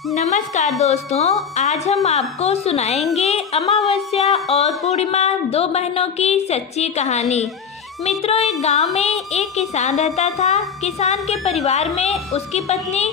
नमस्कार दोस्तों, आज हम आपको सुनाएंगे अमावस्या और पूर्णिमा, दो बहनों की सच्ची कहानी। मित्रों, एक गांव में एक किसान रहता था। किसान के परिवार में उसकी पत्नी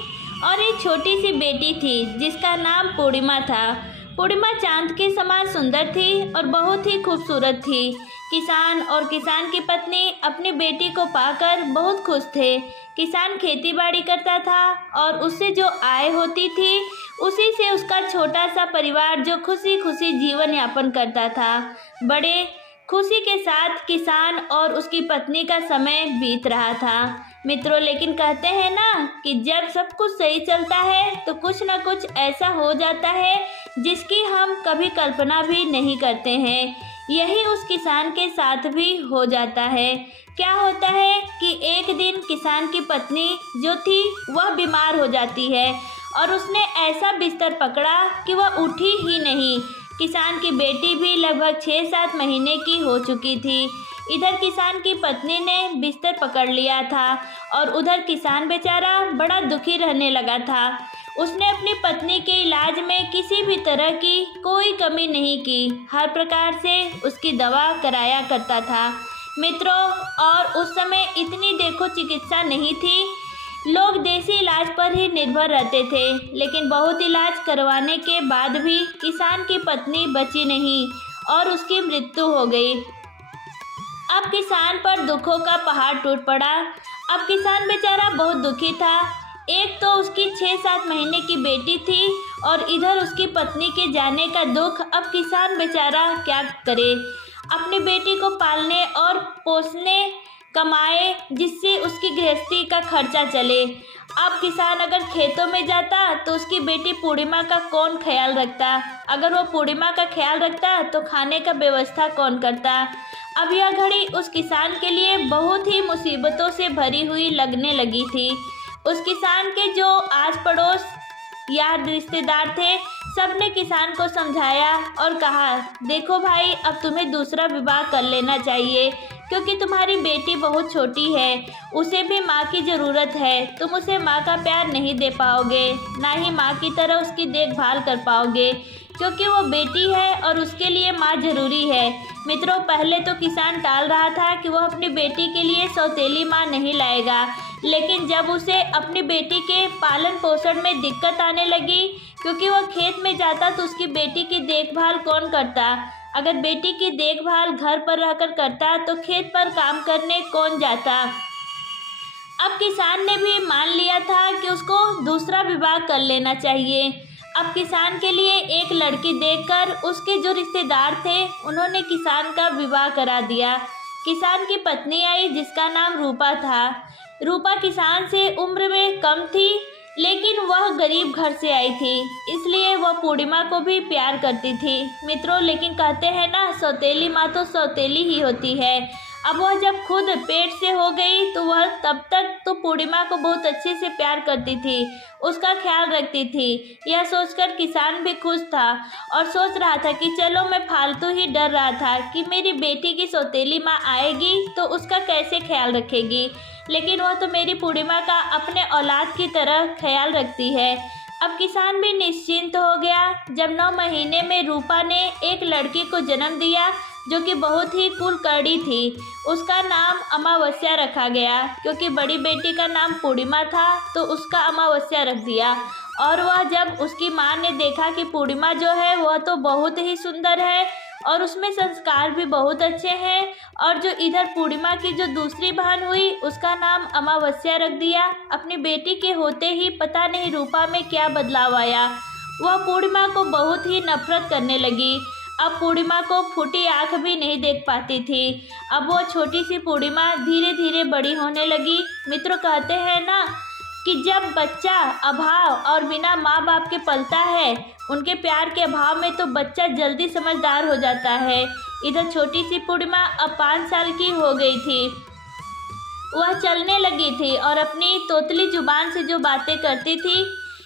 और एक छोटी सी बेटी थी जिसका नाम पूर्णिमा था। पूर्णिमा चांद के समान सुंदर थी और बहुत ही खूबसूरत थी। किसान और किसान की पत्नी अपनी बेटी को पाकर बहुत खुश थे। किसान खेती बाड़ी करता था और उससे जो आय होती थी उसी से उसका छोटा सा परिवार जो खुशी खुशी जीवन यापन करता था। बड़े खुशी के साथ किसान और उसकी पत्नी का समय बीत रहा था। मित्रों, लेकिन कहते हैं ना कि जब सब कुछ सही चलता है तो कुछ ना कुछ ऐसा हो जाता है जिसकी हम कभी कल्पना भी नहीं करते हैं। यही उस किसान के साथ भी हो जाता है। क्या होता है कि एक दिन किसान की पत्नी जो थी वह बीमार हो जाती है और उसने ऐसा बिस्तर पकड़ा कि वह उठी ही नहीं। किसान की बेटी भी लगभग 6-7 महीने की हो चुकी थी। इधर किसान की पत्नी ने बिस्तर पकड़ लिया था और उधर किसान बेचारा बड़ा दुखी रहने लगा था। उसने अपनी पत्नी के इलाज में किसी भी तरह की कोई कमी नहीं की, हर प्रकार से उसकी दवा कराया करता था। मित्रों, और उस समय इतनी देखो चिकित्सा नहीं थी, लोग देसी इलाज पर ही निर्भर रहते थे। लेकिन बहुत इलाज करवाने के बाद भी किसान की पत्नी बची नहीं और उसकी मृत्यु हो गई। अब किसान पर दुखों का पहाड़ टूट पड़ा। अब किसान बेचारा बहुत दुखी था। एक तो उसकी 6-7 महीने की बेटी थी और इधर उसकी पत्नी के जाने का दुख। अब किसान बेचारा क्या करे, अपनी बेटी को पालने और पोसने, कमाए जिससे उसकी गृहस्थी का खर्चा चले। अब किसान अगर खेतों में जाता तो उसकी बेटी पूर्णिमा का कौन ख्याल रखता? अगर वो पूर्णिमा का ख्याल रखता तो खाने का व्यवस्था कौन करता? अब यह घड़ी उस किसान के लिए बहुत ही मुसीबतों से भरी हुई लगने लगी थी। उस किसान के जो आस पड़ोस या रिश्तेदार थे, सबने किसान को समझाया और कहा, देखो भाई, अब तुम्हें दूसरा विवाह कर लेना चाहिए क्योंकि तुम्हारी बेटी बहुत छोटी है, उसे भी माँ की ज़रूरत है। तुम उसे माँ का प्यार नहीं दे पाओगे, ना ही माँ की तरह उसकी देखभाल कर पाओगे, क्योंकि वो बेटी है और उसके लिए माँ ज़रूरी है। मित्रों, पहले तो किसान टाल रहा था कि वह अपनी बेटी के लिए सौतेली माँ नहीं लाएगा, लेकिन जब उसे अपनी बेटी के पालन पोषण में दिक्कत आने लगी, क्योंकि वह खेत में जाता तो उसकी बेटी की देखभाल कौन करता? अगर बेटी की देखभाल घर पर रहकर करता तो खेत पर काम करने कौन जाता? अब किसान ने भी मान लिया था कि उसको दूसरा विवाह कर लेना चाहिए। अब किसान के लिए एक लड़की देखकर उसके जो रिश्तेदार थे उन्होंने किसान का विवाह करा दिया। किसान की पत्नी आई जिसका नाम रूपा था। रूपा किसान से उम्र में कम थी, लेकिन वह गरीब घर से आई थी, इसलिए वह पूर्णिमा को भी प्यार करती थी। मित्रों, लेकिन कहते हैं ना, सौतेली माँ तो सौतेली ही होती है। अब वह जब खुद पेट से हो गई तो वह तब तक तो पूर्णिमा को बहुत अच्छे से प्यार करती थी, उसका ख्याल रखती थी। यह सोचकर किसान भी खुश था और सोच रहा था कि चलो, मैं फालतू ही डर रहा था कि मेरी बेटी की सौतेली माँ आएगी तो उसका कैसे ख्याल रखेगी, लेकिन वह तो मेरी पूर्णिमा का अपने औलाद की तरह ख्याल रखती है। अब किसान भी निश्चिंत हो गया जब 9 महीने में रूपा ने एक लड़की को जन्म दिया जो कि बहुत ही कुलकर्णी थी। उसका नाम अमावस्या रखा गया, क्योंकि बड़ी बेटी का नाम पूर्णिमा था तो उसका अमावस्या रख दिया। और वह जब उसकी माँ ने देखा कि पूर्णिमा जो है वह तो बहुत ही सुंदर है और उसमें संस्कार भी बहुत अच्छे हैं, और जो इधर पूर्णिमा की जो दूसरी बहन हुई उसका नाम अमावस्या रख दिया। अपनी बेटी के होते ही पता नहीं रूपा में क्या बदलाव आया, वह पूर्णिमा को बहुत ही नफरत करने लगी। अब पूर्णिमा को फूटी आँख भी नहीं देख पाती थी। अब वो छोटी सी पूर्णिमा धीरे धीरे बड़ी होने लगी। मित्रों, कहते हैं ना कि जब बच्चा अभाव और बिना माँ बाप के पलता है, उनके प्यार के अभाव में, तो बच्चा जल्दी समझदार हो जाता है। इधर छोटी सी पूर्णिमा अब 5 साल की हो गई थी। वह चलने लगी थी और अपनी तोतली जुबान से जो बातें करती थी,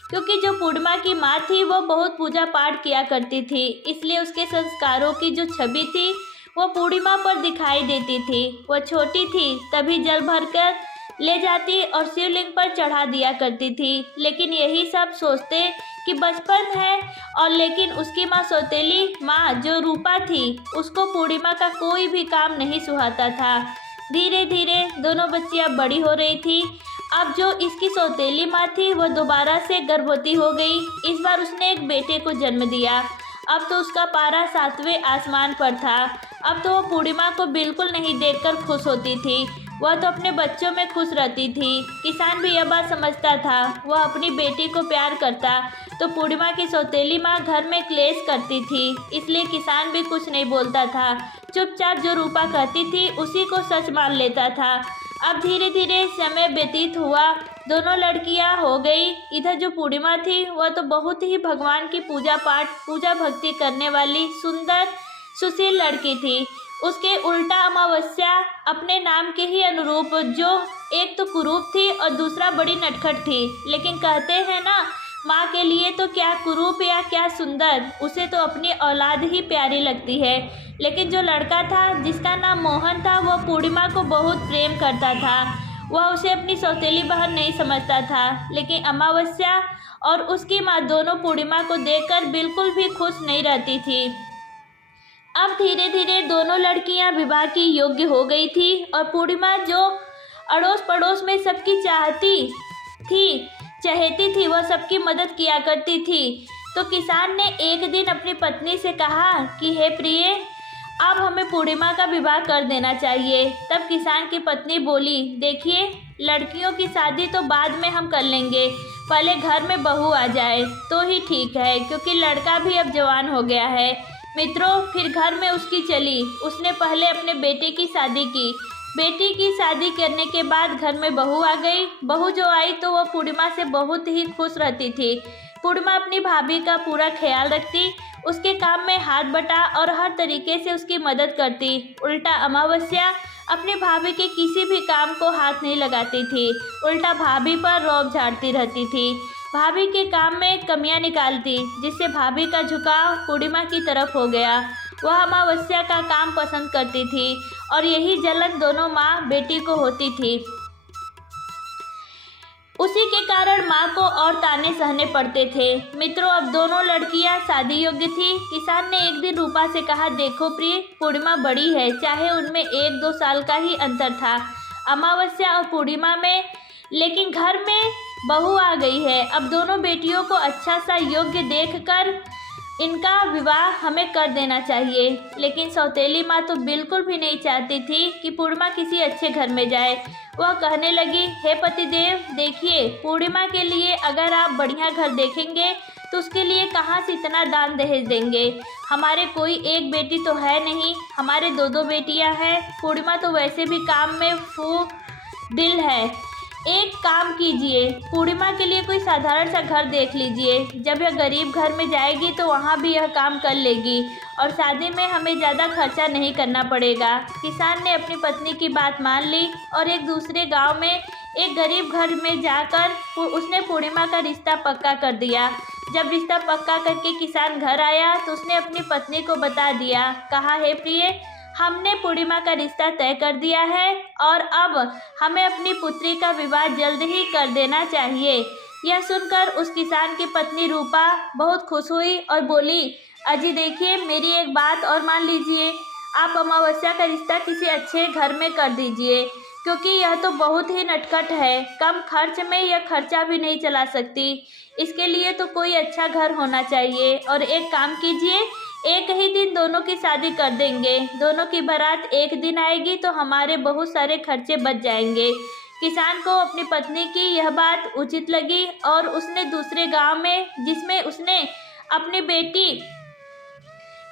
क्योंकि जो पूर्णिमा की माँ थी वो बहुत पूजा पाठ किया करती थी, इसलिए उसके संस्कारों की जो छवि थी वो पूर्णिमा पर दिखाई देती थी। वह छोटी थी तभी जल भरकर ले जाती और शिवलिंग पर चढ़ा दिया करती थी। लेकिन यही सब सोचते कि बचपन है, और लेकिन उसकी माँ सौतेली माँ जो रूपा थी, उसको पूर्णिमा का कोई भी काम नहीं सुहाता था। धीरे धीरे दोनों बच्चियाँ बड़ी हो रही थी। अब जो इसकी सौतेली माँ थी वह दोबारा से गर्भवती हो गई। इस बार उसने एक बेटे को जन्म दिया। अब तो उसका पारा 7वें आसमान पर था। अब तो वो पूर्णिमा को बिल्कुल नहीं देखकर खुश होती थी, वह तो अपने बच्चों में खुश रहती थी। किसान भी यह बात समझता था, वह अपनी बेटी को प्यार करता तो पूर्णिमा की सौतेली माँ घर में क्लेश करती थी, इसलिए किसान भी कुछ नहीं बोलता था। चुपचाप जो रूपा कहती थी उसी को सच मान लेता था। अब धीरे धीरे समय व्यतीत हुआ, दोनों लड़कियां हो गई। इधर जो पूर्णिमा थी वह तो बहुत ही भगवान की पूजा पाठ पूजा भक्ति करने वाली सुंदर सुशील लड़की थी। उसके उल्टा अमावस्या अपने नाम के ही अनुरूप, जो एक तो कुरूप थी और दूसरा बड़ी नटखट थी। लेकिन कहते हैं ना, माँ के लिए तो क्या कुरूप या क्या सुंदर, उसे तो अपनी औलाद ही प्यारी लगती है। लेकिन जो लड़का था जिसका नाम मोहन था, वह पूर्णिमा को बहुत प्रेम करता था। वह उसे अपनी सौतेली बहन नहीं समझता था। लेकिन अमावस्या और उसकी माँ दोनों पूर्णिमा को देखकर बिल्कुल भी खुश नहीं रहती थी। अब धीरे धीरे दोनों लड़कियां विवाह की योग्य हो गई थी, और पूर्णिमा जो अड़ोस पड़ोस में सबकी चहेती थी, वह सबकी मदद किया करती थी। तो किसान ने एक दिन अपनी पत्नी से कहा कि हे प्रिय, अब हमें पूर्णिमा का विवाह कर देना चाहिए। तब किसान की पत्नी बोली, देखिए, लड़कियों की शादी तो बाद में हम कर लेंगे, पहले घर में बहू आ जाए तो ही ठीक है, क्योंकि लड़का भी अब जवान हो गया है। मित्रों, फिर घर में उसकी चली। उसने पहले अपने बेटे की शादी की। बेटी की शादी करने के बाद घर में बहू आ गई। बहू जो आई तो वह पूर्णिमा से बहुत ही खुश रहती थी। पूर्णिमा अपनी भाभी का पूरा ख्याल रखती, उसके काम में हाथ बटा और हर तरीके से उसकी मदद करती। उल्टा अमावस्या अपनी भाभी के किसी भी काम को हाथ नहीं लगाती थी, उल्टा भाभी पर रौब झाड़ती रहती थी, भाभी के काम में कमियां निकालती, जिससे भाभी का झुकाव पूर्णिमा की तरफ हो गया। वह अमावस्या का काम पसंद करती थी, और यही जलन दोनों माँ बेटी को होती थी। उसी के कारण माँ को और ताने सहने पड़ते थे। मित्रों, अब दोनों लड़कियां शादी योग्य थी। किसान ने एक दिन रूपा से कहा, देखो प्रिय, पूर्णिमा बड़ी है, चाहे उनमें 1-2 साल का ही अंतर था अमावस्या और पूर्णिमा में, लेकिन घर में बहू आ गई है। अब दोनों बेटियों को अच्छा सा योग्य देखकर इनका विवाह हमें कर देना चाहिए। लेकिन सौतेली माँ तो बिल्कुल भी नहीं चाहती थी कि पूर्णिमा किसी अच्छे घर में जाए। वह कहने लगी, हे पतिदेव, देखिए, पूर्णिमा के लिए अगर आप बढ़िया घर देखेंगे तो उसके लिए कहाँ से इतना दान दहेज देंगे। हमारे कोई एक बेटी तो है नहीं, हमारे 2-2 बेटियाँ हैं। पूर्णिमा तो वैसे भी काम में दिल है। एक काम कीजिए, पूर्णिमा के लिए कोई साधारण सा घर देख लीजिए। जब यह गरीब घर में जाएगी तो वहाँ भी यह काम कर लेगी, और शादी में हमें ज़्यादा खर्चा नहीं करना पड़ेगा। किसान ने अपनी पत्नी की बात मान ली, और एक दूसरे गांव में एक गरीब घर में जाकर उसने पूर्णिमा का रिश्ता पक्का कर दिया। जब रिश्ता पक्का करके किसान घर आया तो उसने अपनी पत्नी को बता दिया, कहा, हे प्रिय, हमने पूर्णिमा का रिश्ता तय कर दिया है, और अब हमें अपनी पुत्री का विवाह जल्द ही कर देना चाहिए। यह सुनकर उस किसान की पत्नी रूपा बहुत खुश हुई और बोली, अजी देखिए, मेरी एक बात और मान लीजिए, आप अमावस्या का रिश्ता किसी अच्छे घर में कर दीजिए, क्योंकि यह तो बहुत ही नटखट है, कम खर्च में यह खर्चा भी नहीं चला सकती। इसके लिए तो कोई अच्छा घर होना चाहिए। और एक काम कीजिए, एक ही दिन दोनों की शादी कर देंगे। दोनों की बारात एक दिन आएगी तो हमारे बहुत सारे खर्चे बच जाएंगे। किसान को अपनी पत्नी की यह बात उचित लगी, और उसने दूसरे गांव में, जिसमें उसने अपनी बेटी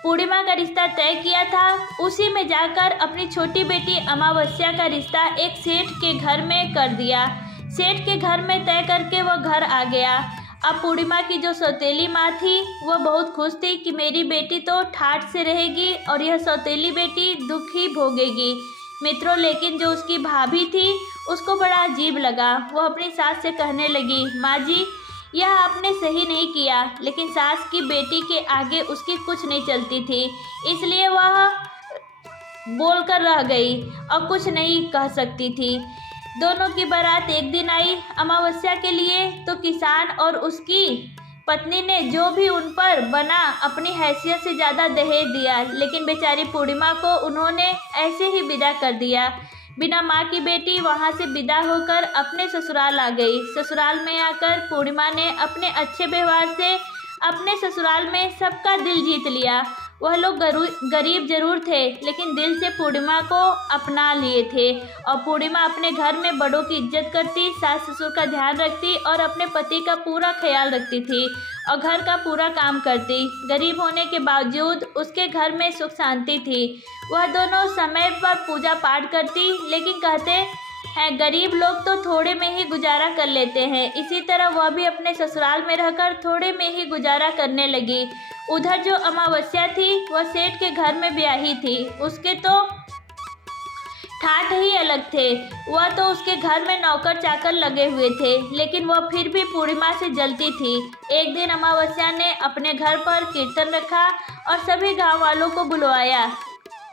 पूर्णिमा का रिश्ता तय किया था, उसी में जाकर अपनी छोटी बेटी अमावस्या का रिश्ता एक सेठ के घर में कर दिया। सेठ के घर में तय करके वह घर आ गया। अब पूर्णिमा की जो सौतेली माँ थी वह बहुत खुश थी कि मेरी बेटी तो ठाठ से रहेगी और यह सौतेली बेटी दुख ही भोगेगी। मित्रों, लेकिन जो उसकी भाभी थी उसको बड़ा अजीब लगा। वह अपनी सास से कहने लगी, माँ जी, यह आपने सही नहीं किया। लेकिन सास की बेटी के आगे उसकी कुछ नहीं चलती थी, इसलिए वह बोलकर रह गई और कुछ नहीं कह सकती थी। दोनों की बारात एक दिन आई अमावस्या के लिए। तो किसान और उसकी पत्नी ने जो भी उन पर बना अपनी हैसियत से ज़्यादा दहेज दिया, लेकिन बेचारी पूर्णिमा को उन्होंने ऐसे ही विदा कर दिया। बिना माँ की बेटी वहाँ से विदा होकर अपने ससुराल आ गई। ससुराल में आकर पूर्णिमा ने अपने अच्छे व्यवहार से अपने ससुराल में सबका दिल जीत लिया। वह लोग गरीब जरूर थे, लेकिन दिल से पूर्णिमा को अपना लिए थे। और पूर्णिमा अपने घर में बड़ों की इज्जत करती, सास ससुर का ध्यान रखती और अपने पति का पूरा ख्याल रखती थी और घर का पूरा काम करती। गरीब होने के बावजूद उसके घर में सुख शांति थी। वह दोनों समय पर पूजा पाठ करती, लेकिन कहते हैं गरीब लोग तो थोड़े में ही गुजारा कर लेते हैं। इसी तरह वह भी अपने ससुराल में रहकर थोड़े में ही गुजारा करने लगी। उधर जो अमावस्या थी वह सेठ के घर में ब्याही थी। उसके तो ठाठ ही अलग थे। वह तो उसके घर में नौकर चाकर लगे हुए थे, लेकिन वह फिर भी पूर्णिमा से जलती थी। एक दिन अमावस्या ने अपने घर पर कीर्तन रखा और सभी गांव वालों को बुलवाया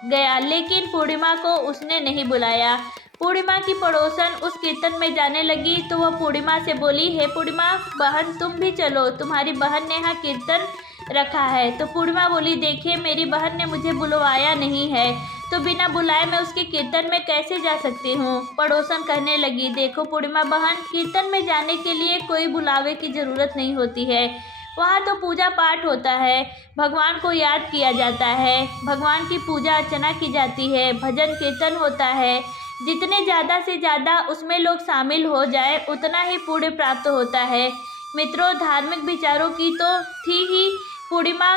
गया, लेकिन पूर्णिमा को उसने नहीं बुलाया। पूर्णिमा की पड़ोसन उस कीर्तन में जाने लगी तो वह पूर्णिमा से बोली, हे पूर्णिमा बहन तुम भी चलो, तुम्हारी बहन ने यहाँ कीर्तन रखा है। तो पूर्णिमा बोली, देखिए मेरी बहन ने मुझे बुलवाया नहीं है, तो बिना बुलाए मैं उसके कीर्तन में कैसे जा सकती हूँ। पड़ोसन कहने लगी, देखो पूर्णिमा बहन, कीर्तन में जाने के लिए कोई बुलावे की ज़रूरत नहीं होती है। वहाँ तो पूजा पाठ होता है, भगवान को याद किया जाता है, भगवान की पूजा अर्चना की जाती है, भजन कीर्तन होता है। जितने ज़्यादा से ज़्यादा उसमें लोग शामिल हो जाए उतना ही पुण्य प्राप्त होता है। मित्रों, धार्मिक विचारों की तो थी ही। पूर्णिमा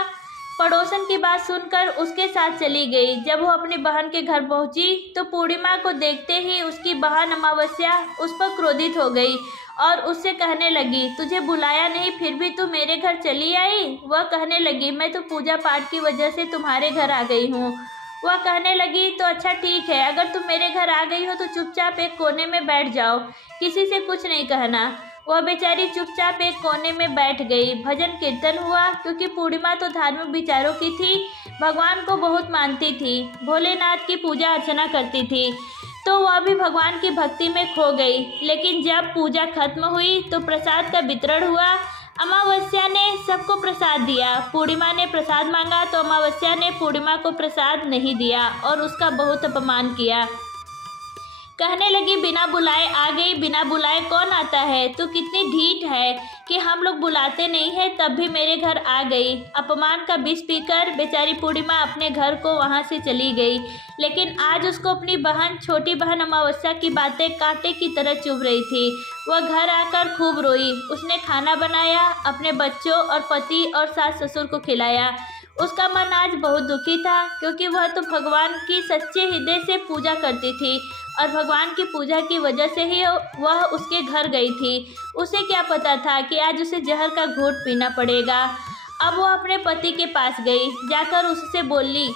पड़ोसन की बात सुनकर उसके साथ चली गई। जब वो अपनी बहन के घर पहुंची तो पूर्णिमा को देखते ही उसकी बहन अमावस्या उस पर क्रोधित हो गई और उससे कहने लगी, तुझे बुलाया नहीं फिर भी तू मेरे घर चली आई। वह कहने लगी, मैं तो पूजा पाठ की वजह से तुम्हारे घर आ गई हूँ। वह कहने लगी, तो अच्छा ठीक है, अगर तुम मेरे घर आ गई हो तो चुपचाप एक कोने में बैठ जाओ, किसी से कुछ नहीं कहना। वह बेचारी चुपचाप एक कोने में बैठ गई। भजन कीर्तन हुआ, क्योंकि पूर्णिमा तो धार्मिक विचारों की थी, भगवान को बहुत मानती थी, भोलेनाथ की पूजा अर्चना करती थी, तो वह भी भगवान की भक्ति में खो गई। लेकिन जब पूजा खत्म हुई तो प्रसाद का वितरण हुआ। अमावस्या ने सबको प्रसाद दिया। पूर्णिमा ने प्रसाद मांगा तो अमावस्या ने पूर्णिमा को प्रसाद नहीं दिया और उसका बहुत अपमान किया। कहने लगी, बिना बुलाए आ गई, बिना बुलाए कौन आता है, तू कितनी ढीठ है कि हम लोग बुलाते नहीं है तब भी मेरे घर आ गई। अपमान का विष पीकर बेचारी पूर्णिमा अपने घर को वहाँ से चली गई। लेकिन आज उसको अपनी बहन, छोटी बहन अमावस्या की बातें कांटे की तरह चुभ रही थी। वह घर आकर खूब रोई। उसने खाना बनाया, अपने बच्चों और पति और सास ससुर को खिलाया। उसका मन आज बहुत दुखी था, क्योंकि वह तो भगवान की सच्चे हृदय से पूजा करती थी और भगवान की पूजा की वजह से ही वह उसके घर गई थी। उसे क्या पता था कि आज उसे जहर का घूंट पीना पड़ेगा। अब वो अपने पति के पास गई, जाकर उससे बोली,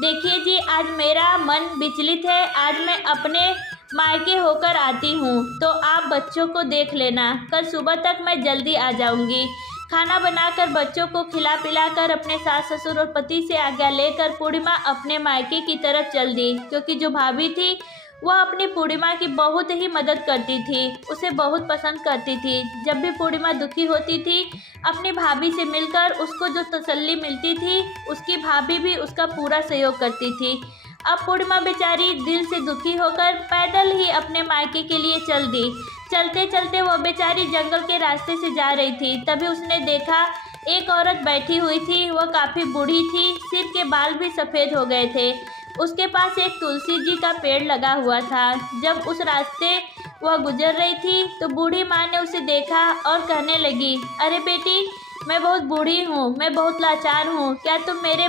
देखिए जी, आज मेरा मन विचलित है, आज मैं अपने मायके होकर आती हूँ, तो आप बच्चों को देख लेना, कल सुबह तक मैं जल्दी आ जाऊँगी। खाना बनाकर बच्चों को खिला पिलाकर अपने सास ससुर और पति से आज्ञा लेकर पूर्णिमा अपने मायके की तरफ चल दी, क्योंकि जो भाभी थी वह अपनी पूर्णिमा की बहुत ही मदद करती थी, उसे बहुत पसंद करती थी। जब भी पूर्णिमा दुखी होती थी, अपनी भाभी से मिलकर उसको जो तसल्ली मिलती थी, उसकी भाभी भी उसका पूरा सहयोग करती थी। अब पूर्णिमा बेचारी दिल से दुखी होकर पैदल ही अपने मायके के लिए चल दी। चलते चलते वह बेचारी जंगल के रास्ते से जा रही थी, तभी उसने देखा एक औरत बैठी हुई थी। वह काफ़ी बूढ़ी थी, सिर के बाल भी सफ़ेद हो गए थे। उसके पास एक तुलसी जी का पेड़ लगा हुआ था। जब उस रास्ते वह गुजर रही थी तो बूढ़ी माँ ने उसे देखा और कहने लगी, अरे बेटी, मैं बहुत बूढ़ी हूँ, मैं बहुत लाचार हूँ, क्या तुम मेरे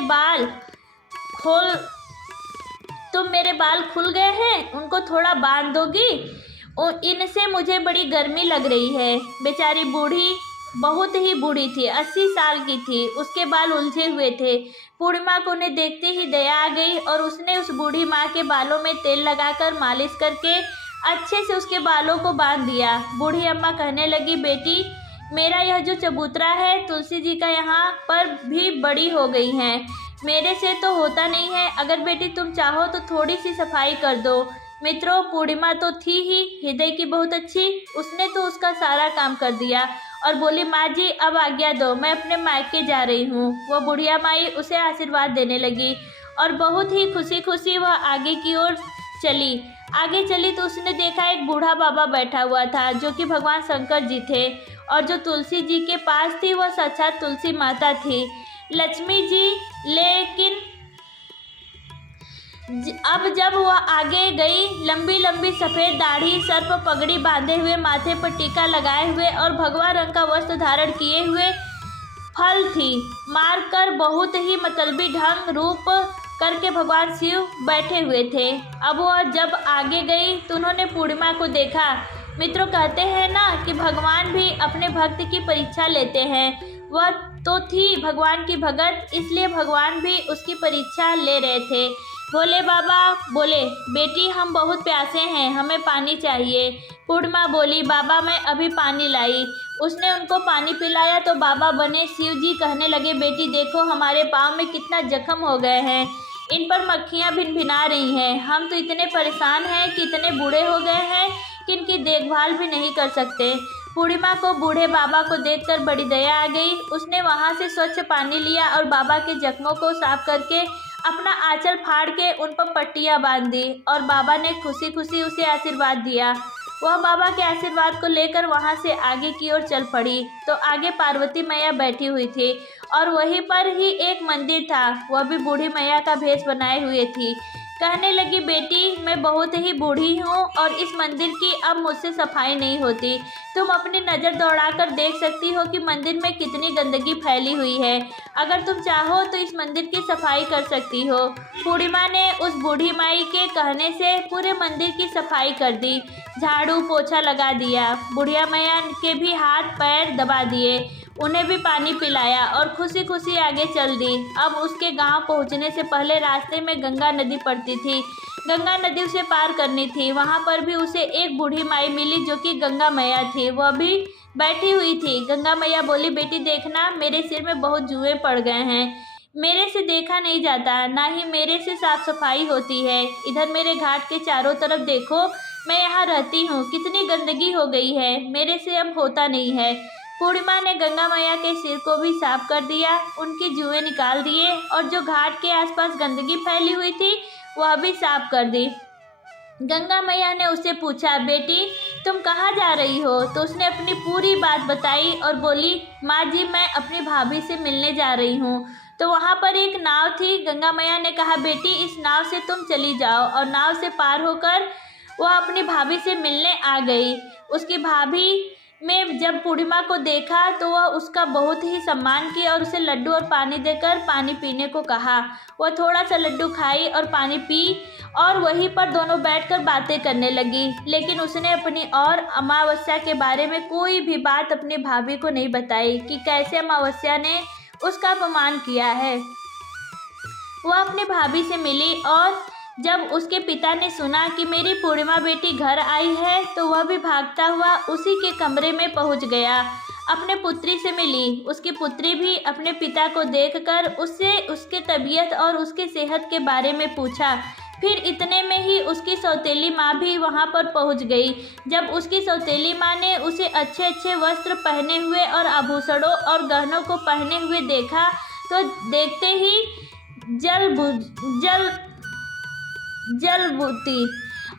बाल खुल गए हैं, उनको थोड़ा बांध दोगी? इनसे मुझे बड़ी गर्मी लग रही है। बेचारी बूढ़ी बहुत ही बूढ़ी थी, 80 साल की थी, उसके बाल उलझे हुए थे। पूर्णिमा को उन्हें देखते ही दया आ गई और उसने उस बूढ़ी माँ के बालों में तेल लगाकर मालिश करके अच्छे से उसके बालों को बांध दिया। बूढ़ी अम्मा कहने लगी, बेटी, मेरा यह जो चबूतरा है तुलसी जी का यहाँ पर भी बड़ी हो गई हैं, मेरे से तो होता नहीं है, अगर बेटी तुम चाहो तो थोड़ी सी सफाई कर दो। मित्रों, पूर्णिमा तो थी ही हृदय की बहुत अच्छी, उसने तो उसका सारा काम कर दिया और बोली, माँ जी अब आज्ञा दो, मैं अपने मायके जा रही हूँ। वह बुढ़िया माई उसे आशीर्वाद देने लगी और बहुत ही खुशी खुशी वह आगे की ओर चली। आगे चली तो उसने देखा एक बूढ़ा बाबा बैठा हुआ था जो कि भगवान शंकर जी थे, और जो तुलसी जी के पास थी वह साक्षात तुलसी माता थी, लक्ष्मी जी। लेकिन अब जब वह आगे गई, लंबी लंबी सफ़ेद दाढ़ी, सर पर पगड़ी बांधे हुए, माथे पर टीका लगाए हुए और भगवा रंग का वस्त्र धारण किए हुए फल थी मारकर बहुत ही मतलबी ढंग रूप करके भगवान शिव बैठे हुए थे। अब वह जब आगे गई तो उन्होंने पूर्णिमा को देखा। मित्रों, कहते हैं ना कि भगवान भी अपने भक्त की परीक्षा लेते हैं। वह तो थी भगवान की भगत, इसलिए भगवान भी उसकी परीक्षा ले रहे थे। भोले बाबा बोले, बेटी हम बहुत प्यासे हैं, हमें पानी चाहिए। पूर्णिमा बोली, बाबा मैं अभी पानी लाई। उसने उनको पानी पिलाया तो बाबा बने शिव जी कहने लगे, बेटी देखो हमारे पाँव में कितना जख्म हो गए हैं, इन पर मक्खियाँ भिनभिना रही हैं। हम तो इतने परेशान हैं कि इतने बूढ़े हो गए हैं कि इनकी देखभाल भी नहीं कर सकते। पूर्णिमा को बूढ़े बाबा को देखकर बड़ी दया आ गई। उसने वहाँ से स्वच्छ पानी लिया और बाबा के जख्मों को साफ करके अपना आंचल फाड़ के उन पर पट्टियाँ बांध दी और बाबा ने खुशी खुशी उसे आशीर्वाद दिया। वह बाबा के आशीर्वाद को लेकर वहाँ से आगे की ओर चल पड़ी तो आगे पार्वती मैया बैठी हुई थी और वहीं पर ही एक मंदिर था, वह भी बूढ़ी मैया का भेष बनाए हुए थी। कहने लगी, बेटी मैं बहुत ही बूढ़ी हूँ और इस मंदिर की अब मुझसे सफाई नहीं होती। तुम अपनी नज़र दौड़ाकर देख सकती हो कि मंदिर में कितनी गंदगी फैली हुई है। अगर तुम चाहो तो इस मंदिर की सफाई कर सकती हो। पूर्णिमा ने उस बूढ़ी माई के कहने से पूरे मंदिर की सफाई कर दी, झाड़ू पोछा लगा दिया, बुढ़िया मैया के भी हाथ पैर दबा दिए, उन्हें भी पानी पिलाया और खुशी खुशी आगे चल दी। अब उसके गांव पहुंचने से पहले रास्ते में गंगा नदी पड़ती थी। गंगा नदी उसे पार करनी थी। वहां पर भी उसे एक बूढ़ी माई मिली जो कि गंगा मैया थी, वह भी बैठी हुई थी। गंगा मैया बोली, बेटी देखना मेरे सिर में बहुत जुएं पड़ गए हैं, मेरे से देखा नहीं जाता, ना ही मेरे से साफ सफाई होती है। इधर मेरे घाट के चारों तरफ देखो, मैं यहाँ रहती हूँ, कितनी गंदगी हो गई है, मेरे से अब होता नहीं है। पूर्णिमा ने गंगा मैया के सिर को भी साफ कर दिया, उनकी जुएं निकाल दिए और जो घाट के आसपास गंदगी फैली हुई थी वह भी साफ कर दी। गंगा मैया ने उससे पूछा, बेटी तुम कहाँ जा रही हो? तो उसने अपनी पूरी बात बताई और बोली, माँ जी मैं अपनी भाभी से मिलने जा रही हूँ। तो वहाँ पर एक नाव थी। गंगा मैया ने कहा, बेटी इस नाव से तुम चली जाओ, और नाव से पार होकर वह अपनी भाभी से मिलने आ गई। उसकी भाभी में जब पूर्णिमा को देखा तो वह उसका बहुत ही सम्मान किया और उसे लड्डू और पानी देकर पानी पीने को कहा। वह थोड़ा सा लड्डू खाई और पानी पी और वहीं पर दोनों बैठकर बातें करने लगी। लेकिन उसने अपनी और अमावस्या के बारे में कोई भी बात अपनी भाभी को नहीं बताई कि कैसे अमावस्या ने उसका अपमान किया है। वह अपनी भाभी से मिली और जब उसके पिता ने सुना कि मेरी पूर्णिमा बेटी घर आई है तो वह भी भागता हुआ उसी के कमरे में पहुंच गया। अपने पुत्री से मिली। उसकी पुत्री भी अपने पिता को देखकर उससे उसके तबीयत और उसकी सेहत के बारे में पूछा। फिर इतने में ही उसकी सौतेली माँ भी वहाँ पर पहुँच गई। जब उसकी सौतेली माँ ने उसे अच्छे अच्छे वस्त्र पहने हुए और आभूषणों और गहनों को पहने हुए देखा तो देखते ही जल बुती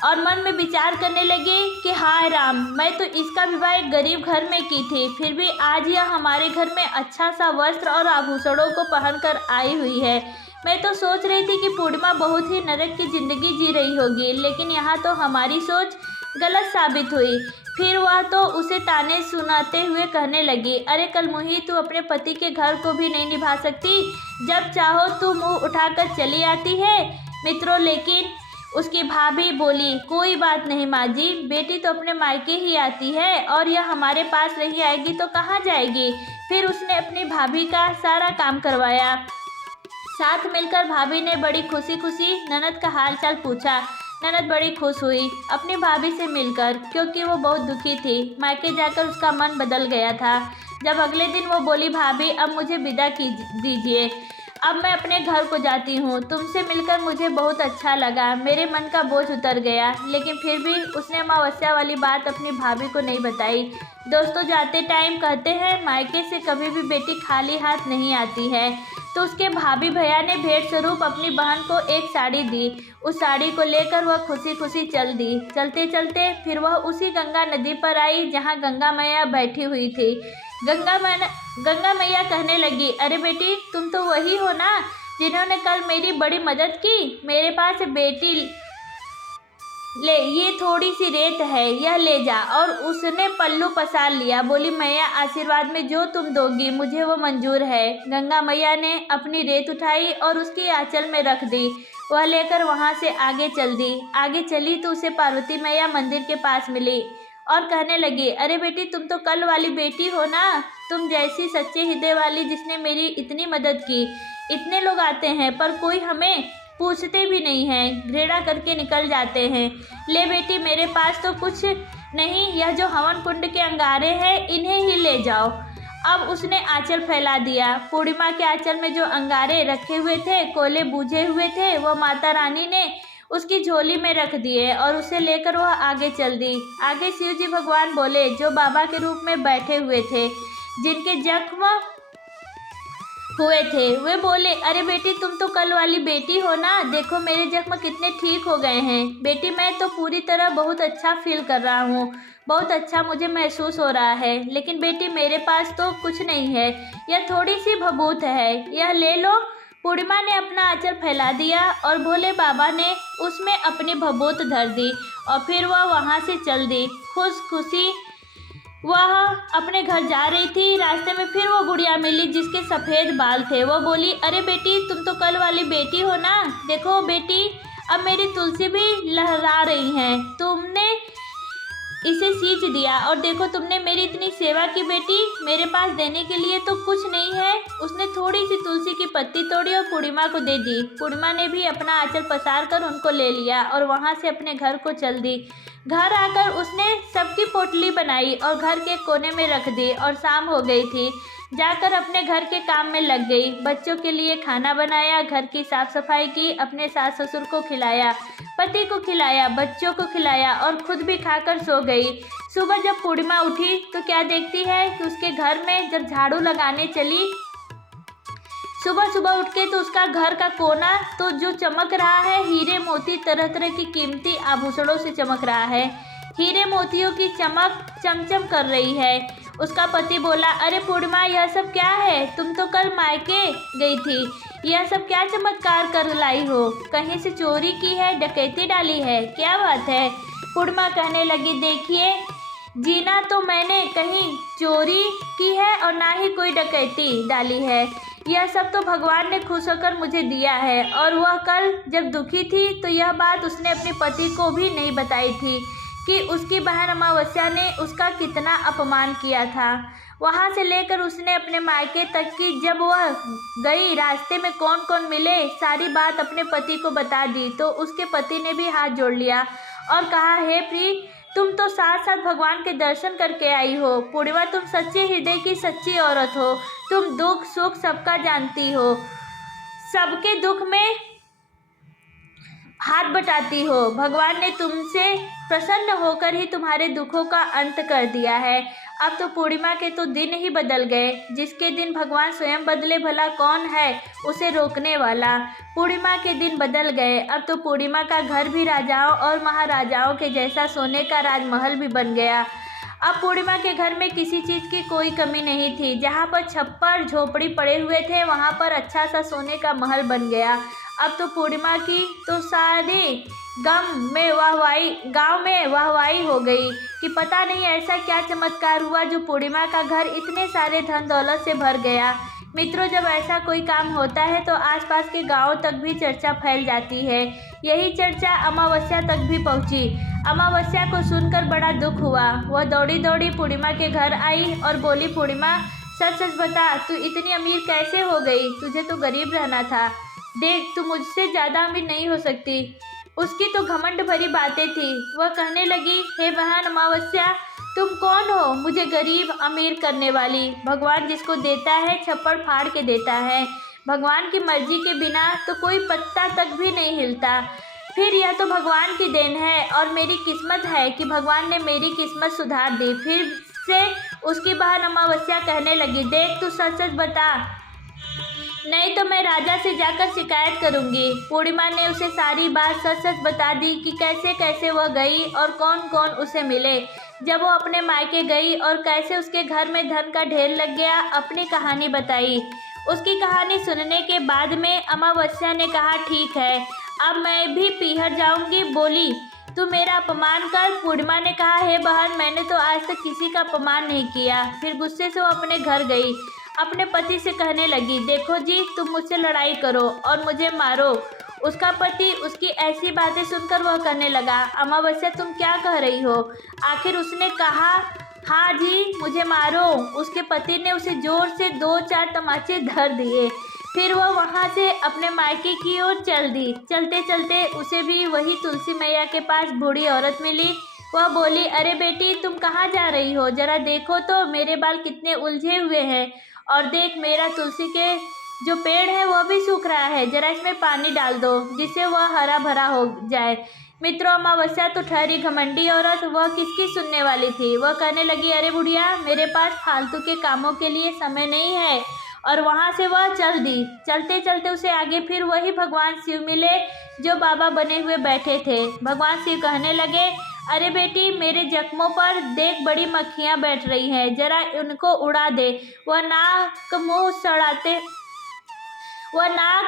और मन में विचार करने लगे कि हाय राम, मैं तो इसका विवाह एक गरीब घर में की थी, फिर भी आज यह हमारे घर में अच्छा सा वस्त्र और आभूषणों को पहनकर आई हुई है। मैं तो सोच रही थी कि पूर्णिमा बहुत ही नरक की जिंदगी जी रही होगी, लेकिन यहाँ तो हमारी सोच गलत साबित हुई। फिर वह तो उसे ताने सुनाते हुए कहने लगी, अरे कलमुही, तू अपने पति के घर को भी नहीं निभा सकती, जब चाहो तू मुंह उठाकर चली आती है। मित्रों, लेकिन उसकी भाभी बोली, कोई बात नहीं माँ जी, बेटी तो अपने मायके ही आती है और यह हमारे पास नहीं आएगी तो कहाँ जाएगी। फिर उसने अपनी भाभी का सारा काम करवाया। साथ मिलकर भाभी ने बड़ी खुशी खुशी ननद का हाल चाल पूछा। ननद बड़ी खुश हुई अपनी भाभी से मिलकर, क्योंकि वो बहुत दुखी थी। मायके जाकर उसका मन बदल गया था। जब अगले दिन वो बोली, भाभी अब मुझे विदा दीजिए, अब मैं अपने घर को जाती हूँ। तुमसे मिलकर मुझे बहुत अच्छा लगा, मेरे मन का बोझ उतर गया। लेकिन फिर भी उसने अमावस्या वाली बात अपनी भाभी को नहीं बताई। दोस्तों, जाते टाइम कहते हैं मायके से कभी भी बेटी खाली हाथ नहीं आती है। तो उसके भाभी भैया ने भेंट स्वरूप अपनी बहन को एक साड़ी दी। उस साड़ी को लेकर वह खुशी खुशी चल दी। चलते चलते फिर वह उसी गंगा नदी पर आई जहाँ गंगा मैया बैठी हुई थी। गंगा मैया कहने लगी, अरे बेटी, तुम तो वही हो ना जिन्होंने कल मेरी बड़ी मदद की। मेरे पास बेटी, ले, ये थोड़ी सी रेत है, यह ले जा। और उसने पल्लू पसार लिया। बोली, मैया, आशीर्वाद में जो तुम दोगी मुझे वो मंजूर है। गंगा मैया ने अपनी रेत उठाई और उसकी आंचल में रख दी। वह लेकर वहाँ से आगे चल दी। आगे चली तो उसे पार्वती मैया मंदिर के पास मिली और कहने लगी, अरे बेटी, तुम तो कल वाली बेटी हो ना, तुम जैसी सच्चे हृदय वाली जिसने मेरी इतनी मदद की। इतने लोग आते हैं पर कोई हमें पूछते भी नहीं हैं, घृणा करके निकल जाते हैं। ले बेटी, मेरे पास तो कुछ नहीं, यह जो हवन कुंड के अंगारे हैं इन्हें ही ले जाओ। अब उसने आंचल फैला दिया। पूर्णिमा के आंचल में जो अंगारे रखे हुए थे, कोयले बूझे हुए थे, वह माता रानी ने उसकी झोली में रख दिए और उसे लेकर वह आगे चल दी। आगे शिव जी भगवान बोले, जो बाबा के रूप में बैठे हुए थे, जिनके जख्म हुए थे, वे बोले, अरे बेटी, तुम तो कल वाली बेटी हो ना, देखो मेरे जख्म कितने ठीक हो गए हैं। बेटी, मैं तो पूरी तरह बहुत अच्छा फील कर रहा हूँ, बहुत अच्छा मुझे महसूस हो रहा है। लेकिन बेटी, मेरे पास तो कुछ नहीं है, यह थोड़ी सी भभूत है, यह ले लो। पूर्णिमा ने अपना आंचल फैला दिया और भोले बाबा ने उसमें अपनी भभूत धर दी और फिर वह वहाँ से चल दी। खुशी वह अपने घर जा रही थी। रास्ते में फिर वो गुड़िया मिली जिसके सफ़ेद बाल थे। वो बोली, अरे बेटी, तुम तो कल वाली बेटी हो ना, देखो बेटी, अब मेरी तुलसी भी लहरा रही हैं। तुमने इसे सींच दिया और देखो तुमने मेरी इतनी सेवा की बेटी, मेरे पास देने के लिए तो कुछ नहीं है। उसने थोड़ी सी तुलसी की पत्ती तोड़ी और पूर्णिमा को दे दी। पूर्णिमा ने भी अपना आंचल पसार कर उनको ले लिया और वहाँ से अपने घर को चल दी। घर आकर उसने सबकी पोटली बनाई और घर के कोने में रख दी और शाम हो गई थी। जाकर अपने घर के काम में लग गई। बच्चों के लिए खाना बनाया, घर की साफ सफाई की, अपने सास ससुर को खिलाया, पति को खिलाया, बच्चों को खिलाया और खुद भी खाकर सो गई। सुबह जब पूर्णिमा उठी तो क्या देखती है कि उसके घर में जब झाड़ू लगाने चली, सुबह सुबह उठ के तो उसका घर का कोना तो जो चमक रहा है, हीरे मोती तरह तरह की कीमती आभूषणों से चमक रहा है। हीरे मोतियों की चमक चमचम कर रही है। उसका पति बोला, अरे पूर्णिमा, यह सब क्या है? तुम तो कल मायके गई थी, यह सब क्या चमत्कार कर लाई हो? कहीं से चोरी की है, डकैती डाली है, क्या बात है? पूर्णिमा कहने लगी, देखिए जीना, तो मैंने कहीं चोरी की है और ना ही कोई डकैती डाली है। यह सब तो भगवान ने खुश होकर मुझे दिया है। और वह कल जब दुखी थी तो यह बात उसने अपने पति को भी नहीं बताई थी कि उसकी बहन अमावस्या ने उसका कितना अपमान किया था। वहाँ से लेकर उसने अपने मायके तक की जब वह गई, रास्ते में कौन कौन मिले, सारी बात अपने पति को बता दी। तो उसके पति ने भी हाथ जोड़ लिया और कहा, हे प्रिय, तुम तो साथ साथ भगवान के दर्शन करके आई हो। पूर्णिमा, तुम सच्चे हृदय की सच्ची औरत हो। तुम दुख सुख सबका जानती हो, सबके दुख में हाथ बटाती हो। भगवान ने तुमसे प्रसन्न होकर ही तुम्हारे दुखों का अंत कर दिया है। अब तो पूर्णिमा के तो दिन ही बदल गए। जिसके दिन भगवान स्वयं बदले, भला कौन है उसे रोकने वाला। पूर्णिमा के दिन बदल गए। अब तो पूर्णिमा का घर भी राजाओं और महाराजाओं के जैसा सोने का राजमहल भी बन गया। अब पूर्णिमा के घर में किसी चीज़ की कोई कमी नहीं थी। जहाँ पर छप्पर झोपड़ी पड़े हुए थे, वहाँ पर अच्छा सा सोने का महल बन गया। अब तो पूर्णिमा की तो सारी गांव में वाहवाही हो गई कि पता नहीं ऐसा क्या चमत्कार हुआ जो पूर्णिमा का घर इतने सारे धन दौलत से भर गया। मित्रों, जब ऐसा कोई काम होता है तो आसपास के गांवों तक भी चर्चा फैल जाती है। यही चर्चा अमावस्या तक भी पहुंची। अमावस्या को सुनकर बड़ा दुख हुआ। वह दौड़ी दौड़ी पूर्णिमा के घर आई और बोली, पूर्णिमा, सच सच बता, तू इतनी अमीर कैसे हो गई? तुझे तो गरीब रहना था। देख, तू मुझसे ज़्यादा अमीर नहीं हो सकती। उसकी तो घमंड भरी बातें थी। वह कहने लगी, हे बहन अमावस्या, तुम कौन हो मुझे गरीब अमीर करने वाली? भगवान जिसको देता है छप्पड़ फाड़ के देता है। भगवान की मर्जी के बिना तो कोई पत्ता तक भी नहीं हिलता। फिर यह तो भगवान की देन है और मेरी किस्मत है कि भगवान ने मेरी किस्मत सुधार दी। फिर से उसकी बहन अमावस्या कहने लगी, देख तू सच सच बता, नहीं तो मैं राजा से जाकर शिकायत करूंगी। पूर्णिमा ने उसे सारी बात सच सच बता दी कि कैसे कैसे वह गई और कौन कौन उसे मिले जब वो अपने मायके गई और कैसे उसके घर में धन का ढेर लग गया। अपनी कहानी बताई। उसकी कहानी सुनने के बाद में अमावस्या ने कहा, ठीक है, अब मैं भी पीहर जाऊंगी। बोली, तू मेरा अपमान कर। पूर्णिमा ने कहा, हे बहन, मैंने तो आज तक किसी का अपमान नहीं किया। फिर गुस्से से वो अपने घर गई। अपने पति से कहने लगी, देखो जी, तुम मुझसे लड़ाई करो और मुझे मारो। उसका पति उसकी ऐसी बातें सुनकर वह कहने लगा, अमावस्या तुम क्या कह रही हो? आखिर उसने कहा, हाँ जी, मुझे मारो। उसके पति ने उसे जोर से 2-4 तमाचे धर दिए। फिर वह वहाँ से अपने मायके की ओर चल दी। चलते चलते उसे भी वही तुलसी मैया के पास बूढ़ी औरत मिली। वह बोली, अरे बेटी, तुम कहाँ जा रही हो? जरा देखो तो मेरे बाल कितने उलझे हुए हैं, और देख मेरा तुलसी के जो पेड़ है वह भी सूख रहा है। जरा इसमें पानी डाल दो जिससे वह हरा भरा हो जाए। मित्रों, अमावस्या तो ठहरी घमंडी औरत, वह किसकी सुनने वाली थी। वह कहने लगी, अरे बुढ़िया, मेरे पास फालतू के कामों के लिए समय नहीं है। और वहाँ से वह चल दी। चलते चलते उसे आगे फिर वही भगवान शिव मिले जो बाबा बने हुए बैठे थे। भगवान शिव कहने लगे, अरे बेटी, मेरे जख्मों पर देख बड़ी मक्खियाँ बैठ रही हैं, जरा उनको उड़ा दे। वह नाक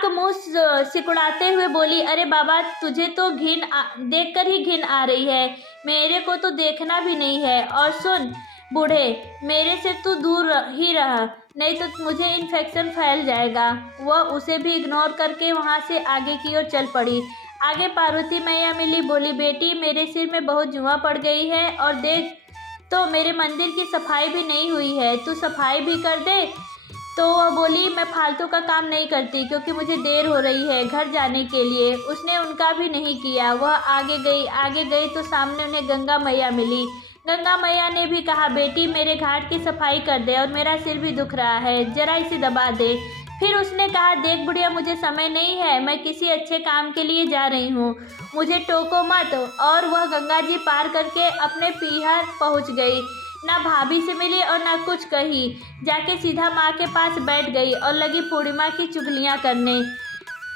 मुंह सिकुड़ाते हुए बोली, अरे बाबा, तुझे तो देखकर ही घिन आ रही है, मेरे को तो देखना भी नहीं है। और सुन बूढ़े, मेरे से तू दूर ही रह, नहीं तो मुझे इन्फेक्शन फैल जाएगा। वह उसे भी इग्नोर करके वहाँ से आगे की ओर चल पड़ी। आगे पार्वती मैया मिली। बोली, बेटी, मेरे सिर में बहुत जुआ पड़ गई है और देख तो मेरे मंदिर की सफाई भी नहीं हुई है, तू सफाई भी कर दे। तो वह बोली, मैं फालतू का काम नहीं करती क्योंकि मुझे देर हो रही है घर जाने के लिए। उसने उनका भी नहीं किया। वह आगे गई तो सामने उन्हें गंगा मैया मिली। गंगा मैया ने भी कहा, बेटी, मेरे घाट की सफाई कर दे और मेरा सिर भी दुख रहा है, जरा इसे दबा दे। फिर उसने कहा, देख बुढ़िया, मुझे समय नहीं है, मैं किसी अच्छे काम के लिए जा रही हूँ, मुझे टोको मत। और वह गंगा जी पार करके अपने पीहर पहुँच गई। ना भाभी से मिली और ना कुछ कही, जाके सीधा माँ के पास बैठ गई और लगी पूर्णिमा की चुगलियाँ करने।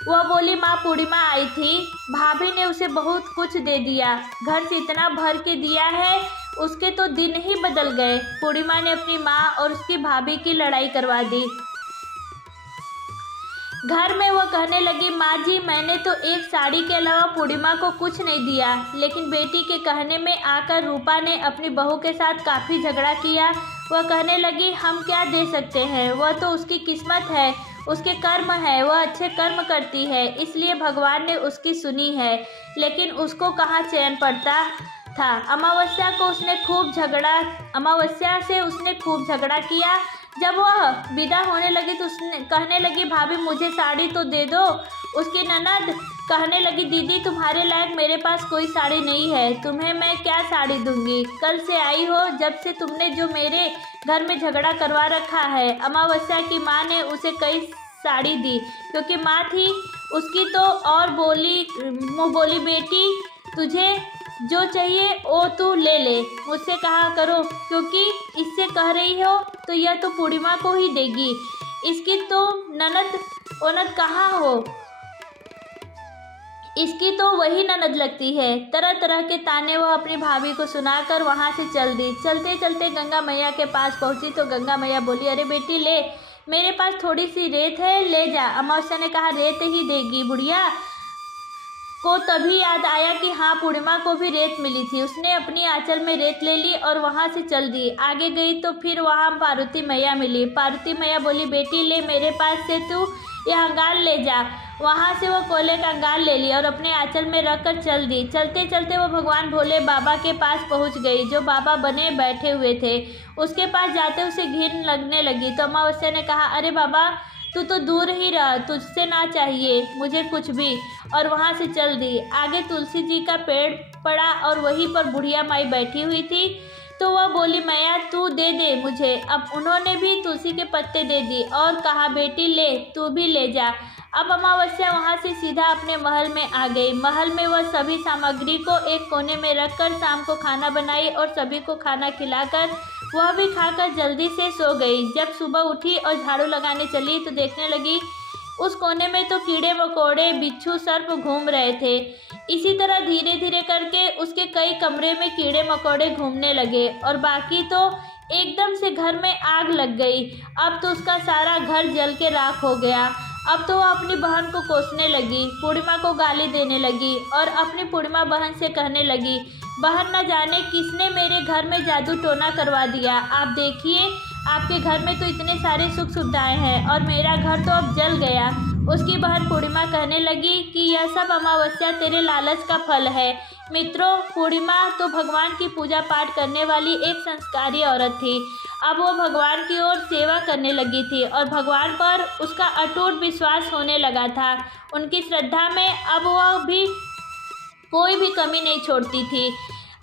वह बोली, माँ पूर्णिमा आई थी, भाभी ने उसे बहुत कुछ दे दिया, घर से इतना भर के दिया है, उसके तो दिन ही बदल गए। पूर्णिमा ने अपनी माँ और उसकी भाभी की लड़ाई करवा दी। घर में वह कहने लगी, माँ जी, मैंने तो एक साड़ी के अलावा पूर्णिमा को कुछ नहीं दिया। लेकिन बेटी के कहने में आकर रूपा ने अपनी बहू के साथ काफ़ी झगड़ा किया। वह कहने लगी, हम क्या दे सकते हैं, वह तो उसकी किस्मत है, उसके कर्म है, वह अच्छे कर्म करती है, इसलिए भगवान ने उसकी सुनी है। लेकिन उसको कहाँ चैन पड़ता था। अमावस्या से उसने खूब झगड़ा किया। जब वह विदा होने लगी तो उसने कहने लगी, भाभी, मुझे साड़ी तो दे दो। उसकी ननद कहने लगी, दीदी, तुम्हारे लायक मेरे पास कोई साड़ी नहीं है, तुम्हें मैं क्या साड़ी दूंगी, कल से आई हो जब से तुमने जो मेरे घर में झगड़ा करवा रखा है। अमावस्या की माँ ने उसे कई साड़ी दी क्योंकि माँ थी उसकी, तो और बोली, बेटी, तुझे जो चाहिए वो तू ले ले, मुझसे कहा करो, क्योंकि इससे कह रही हो तो यह तो पूर्णिमा को ही देगी, इसकी तो ननद कहाँ हो, इसकी तो वही ननद लगती है। तरह तरह के ताने वह अपनी भाभी को सुनाकर वहाँ से चल दी। चलते चलते गंगा मैया के पास पहुँची तो गंगा मैया बोली, अरे बेटी, ले, मेरे पास थोड़ी सी रेत है, ले जा। अमावस्या ने कहा, रेत ही देगी। बुढ़िया को तभी याद आया कि हाँ, पूर्णिमा को भी रेत मिली थी। उसने अपनी आंचल में रेत ले ली और वहाँ से चल दी। आगे गई तो फिर वहाँ पार्वती मैया मिली। पार्वती मैया बोली, बेटी, ले, मेरे पास से तू यह अंगार ले जा। वहाँ से वो कोयले का अंगार ले लिया और अपने आंचल में रख कर चल दी। चलते चलते वो भगवान भोले बाबा के पास पहुँच गई, जो बाबा बने बैठे हुए थे। उसके पास जाते उसे घिन लगने लगी तो अमावस्या ने कहा, अरे बाबा, तू तो दूर ही रह, तुझसे ना चाहिए मुझे कुछ भी। और वहाँ से चल दी। आगे तुलसी जी का पेड़ पड़ा और वहीं पर बुढ़िया माई बैठी हुई थी। तो वह बोली, मैया तू दे दे मुझे। अब उन्होंने भी तुलसी के पत्ते दे दी और कहा, बेटी ले, तू भी ले जा। अब अमावस्या वहाँ से सीधा अपने महल में आ गई। महल में वह सभी सामग्री को एक कोने में रखकर शाम को खाना बनाई और सभी को खाना खिलाकर वह भी खाकर जल्दी से सो गई। जब सुबह उठी और झाड़ू लगाने चली तो देखने लगी उस कोने में तो कीड़े मकोड़े, बिच्छू, सर्प घूम रहे थे। इसी तरह धीरे धीरे करके उसके कई कमरे में कीड़े मकोड़े घूमने लगे और बाकी तो एकदम से घर में आग लग गई। अब तो उसका सारा घर जल के राख हो गया। अब तो वह अपनी बहन को कोसने लगी, पूर्णिमा को गाली देने लगी और अपनी पूर्णिमा बहन से कहने लगी, बहन न जाने किसने मेरे घर में जादू टोना करवा दिया। आप देखिए, आपके घर में तो इतने सारे सुख सुविधाएं हैं और मेरा घर तो अब जल गया। उसकी बहन पूर्णिमा कहने लगी कि यह सब अमावस्या तेरे लालच का फल है। मित्रों, पूर्णिमा तो भगवान की पूजा पाठ करने वाली एक संस्कारी औरत थी। अब वो भगवान की ओर सेवा करने लगी थी और भगवान पर उसका अटूट विश्वास होने लगा था। उनकी श्रद्धा में अब वह भी कोई भी कमी नहीं छोड़ती थी।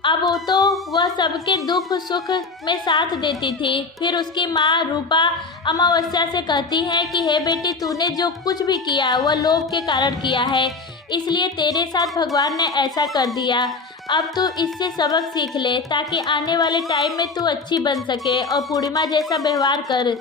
अब वो तो वह सबके दुख सुख में साथ देती थी। फिर उसकी माँ रूपा अमावस्या से कहती है कि हे बेटी, तूने जो कुछ भी किया वह लोभ के कारण किया है, इसलिए तेरे साथ भगवान ने ऐसा कर दिया। अब तू इससे सबक सीख ले ताकि आने वाले टाइम में तू अच्छी बन सके और पूर्णिमा जैसा व्यवहार कर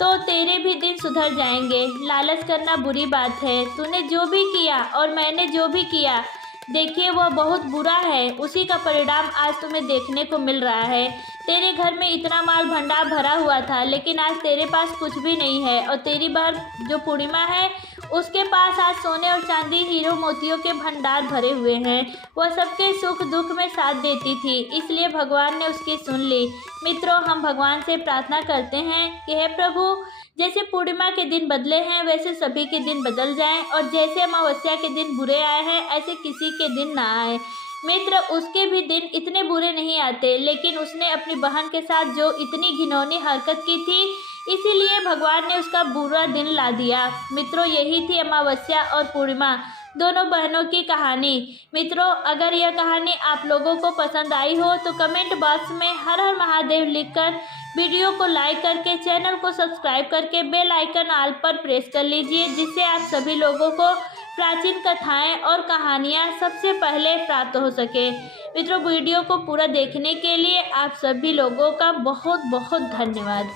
तो तेरे भी दिन सुधर जाएंगे। लालच करना बुरी बात है। तूने जो भी किया और मैंने जो भी किया, देखिए वह बहुत बुरा है। उसी का परिणाम आज तुम्हें देखने को मिल रहा है। तेरे घर में इतना माल भंडार भरा हुआ था, लेकिन आज तेरे पास कुछ भी नहीं है। और तेरी बहन जो पूर्णिमा है, उसके पास आज सोने और चांदी, हीरो मोतियों के भंडार भरे हुए हैं। वह सबके सुख दुख में साथ देती थी, इसलिए भगवान ने उसकी सुन ली। मित्रों, हम भगवान से प्रार्थना करते हैं कि हे प्रभु, जैसे पूर्णिमा के दिन बदले हैं वैसे सभी के दिन बदल जाएं और जैसे अमावस्या के दिन बुरे आए हैं ऐसे किसी के दिन ना आए। मित्र, उसके भी दिन इतने बुरे नहीं आते, लेकिन उसने अपनी बहन के साथ जो इतनी घिनौनी हरकत की थी, इसीलिए भगवान ने उसका बुरा दिन ला दिया। मित्रों, यही थी अमावस्या और पूर्णिमा दोनों बहनों की कहानी। मित्रों, अगर यह कहानी आप लोगों को पसंद आई हो तो कमेंट बॉक्स में हर हर महादेव लिखकर वीडियो को लाइक करके चैनल को सब्सक्राइब करके बेल आइकन ऑल पर प्रेस कर लीजिए, जिससे आप सभी लोगों को प्राचीन कथाएं और कहानियां सबसे पहले प्राप्त हो सके। मित्रों, वीडियो को पूरा देखने के लिए आप सभी लोगों का बहुत बहुत धन्यवाद।